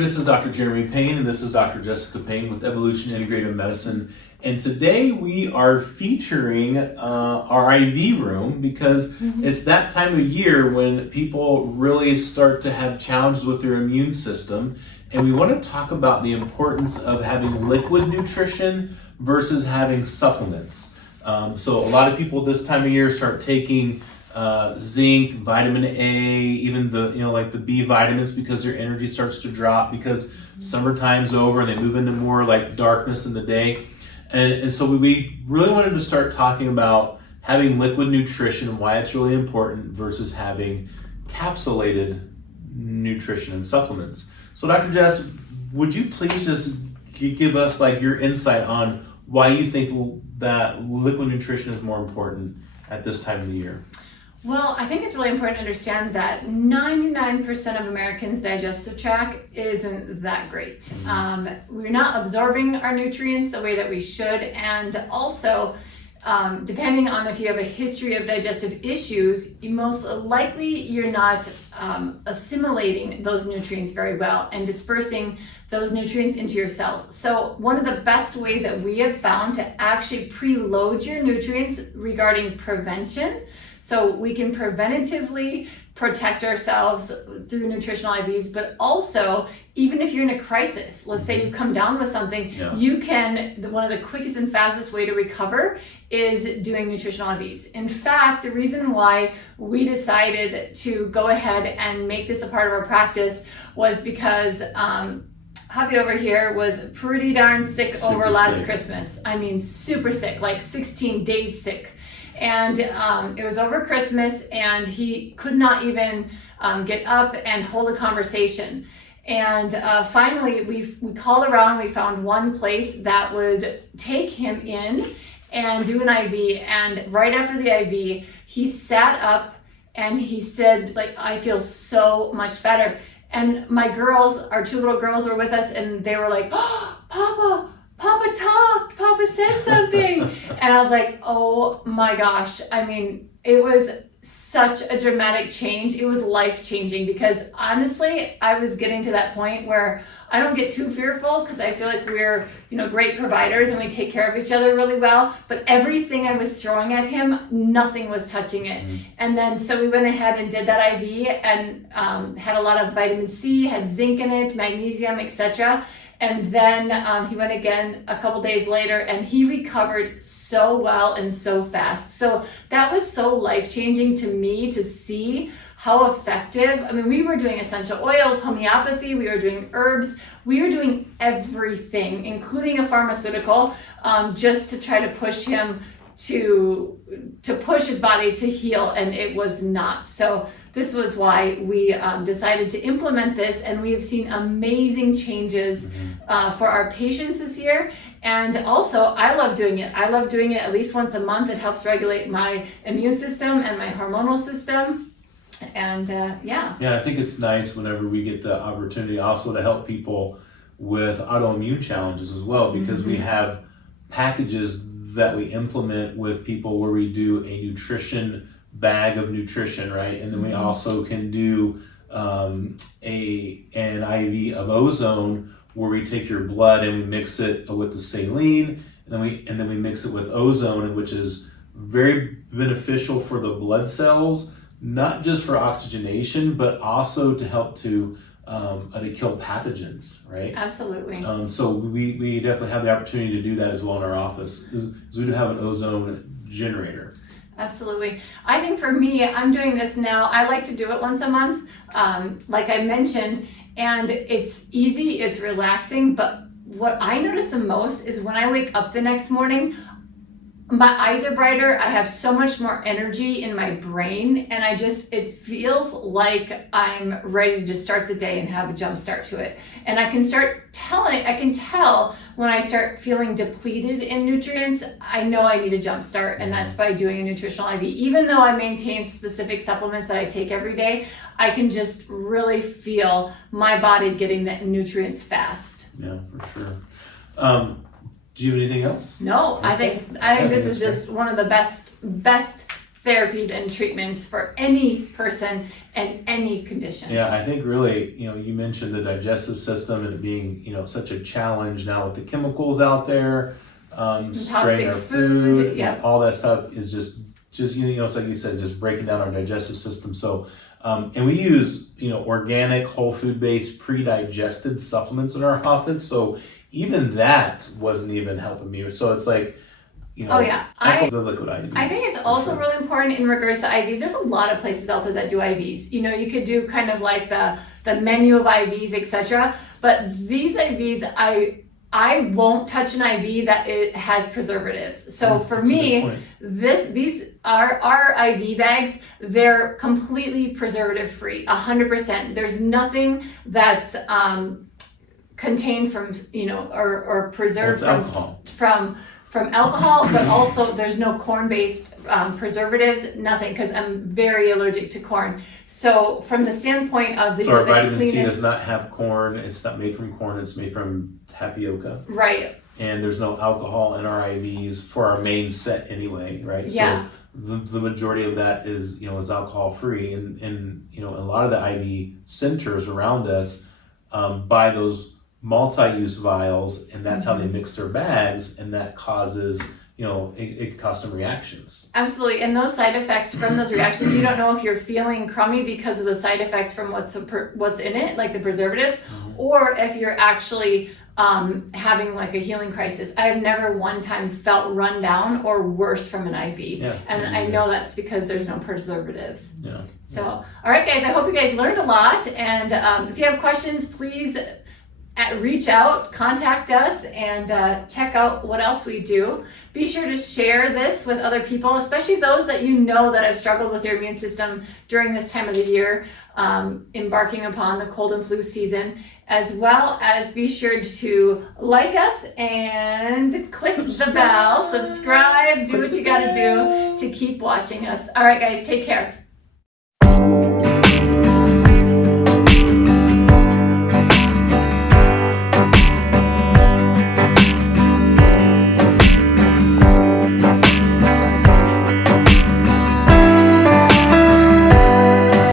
this is Dr. Jeremy Payne, and this is Dr. Jessica Payne with Evolution Integrative Medicine. And today we are featuring our IV room because it's that time of year when people really start to have challenges with their immune system. And we want to talk about the importance of having liquid nutrition versus having supplements. So a lot of people this time of year start taking zinc, vitamin A, even the like the B vitamins because their energy starts to drop because summertime's over and they move into more like darkness in the day. And so we really wanted to start talking about having liquid nutrition and why it's really important versus having capsulated nutrition and supplements. So Dr. Jess, would you please just give us like your insight on why you think that liquid nutrition is more important at this time of the year? Well, I think it's really important to understand that 99% of Americans' digestive tract isn't that great. We're not absorbing our nutrients the way that we should, and also, depending on if you have a history of digestive issues, most likely you're not assimilating those nutrients very well and dispersing those nutrients into your cells. So one of the best ways that we have found to actually preload your nutrients regarding prevention, so we can preventatively protect ourselves through nutritional IVs, but also even if you're in a crisis, let's say you come down with something, you can, one of the quickest and fastest way to recover is doing nutritional IVs. In fact, the reason why we decided to go ahead and make this a part of our practice was because Javi over here was pretty darn sick over last Christmas. I mean, super sick, like 16 days sick. And it was over Christmas and he could not even get up and hold a conversation. And finally we called around, we found one place that would take him in and do an IV. And right after the IV, he sat up and he said, like, I feel so much better. And my girls, our two little girls were with us and they were like, oh, Papa talked, Papa said something. And I was like, oh my gosh. I mean, it was such a dramatic change. It was life-changing because honestly, I was getting to that point where I don't get too fearful because I feel like we're, great providers and we take care of each other really well. But everything I was throwing at him, nothing was touching it. And then so we went ahead and did that IV and had a lot of vitamin C, had zinc in it, magnesium, etc. And then he went again a couple days later and he recovered so well and so fast. So that was so life-changing to me to see how effective. I mean, we were doing essential oils, homeopathy, we were doing herbs, we were doing everything, including a pharmaceutical, just to try to push him to push his body to heal, and it was not. So this was why we decided to implement this, and we have seen amazing changes for our patients this year. And also, I love doing it. I love doing it at least once a month. It helps regulate my immune system and my hormonal system. And yeah, I think it's nice whenever we get the opportunity also to help people with autoimmune challenges as well, because we have packages that we implement with people where we do a nutrition bag of nutrition, right? And then we also can do an IV of ozone where we take your blood and we mix it with the saline, and then we mix it with ozone, which is very beneficial for the blood cells, not just for oxygenation, but also to help to kill pathogens, right? Absolutely. So we definitely have the opportunity to do that as well in our office, because we do have an ozone generator. Absolutely. I think for me, I'm doing this now. I like to do it once a month, like I mentioned, and it's easy, it's relaxing, but what I notice the most is when I wake up the next morning, my eyes are brighter, I have so much more energy in my brain, and it feels like I'm ready to just start the day and have a jump start to it. And I can tell when I start feeling depleted in nutrients, I know I need a jump start, and that's by doing a nutritional IV. Even though I maintain specific supplements that I take every day, I can just really feel my body getting the nutrients fast. Yeah, for sure. Do you have anything else? No, okay. I think this is just one of the best therapies and treatments for any person and any condition. Yeah, I think really, you mentioned the digestive system and it being, such a challenge now with the chemicals out there, spraying our food, yep. all that stuff is just it's like you said, just breaking down our digestive system. So, and we use, organic, whole food based, pre-digested supplements in our office. So even that wasn't even helping me. So it's like, oh yeah, the liquid IVs. I think it's also really important in regards to IVs. There's a lot of places out there that do IVs. You could do kind of like the menu of IVs, etc. But these IVs, I won't touch an IV that it has preservatives. So for me, these are our IV bags. They're completely preservative free, 100%. There's nothing that's contained from or preserved from alcohol, but also there's no corn-based preservatives, nothing, because I'm very allergic to corn. So from the standpoint of these, so our vitamin C does not have corn. It's not made from corn. It's made from tapioca. Right. And there's no alcohol in our IVs for our main set anyway, right? Yeah. So the majority of that is is alcohol free, and a lot of the IV centers around us buy those multi-use vials, and that's how they mix their bags, and that causes it causes some reactions. Absolutely. And those side effects from those reactions, you don't know if you're feeling crummy because of the side effects from what's in it, like the preservatives, or if you're actually having like a healing crisis. I have never one time felt run down or worse from an IV. Yeah, and I know that's because there's no preservatives. Yeah. So, all right, guys, I hope you guys learned a lot. And if you have questions, please reach out, contact us, and check out what else we do. Be sure to share this with other people, especially those that that have struggled with your immune system during this time of the year, embarking upon the cold and flu season, as well as be sure to like us and click the bell, subscribe, do what you gotta do to keep watching us. All right, guys, take care.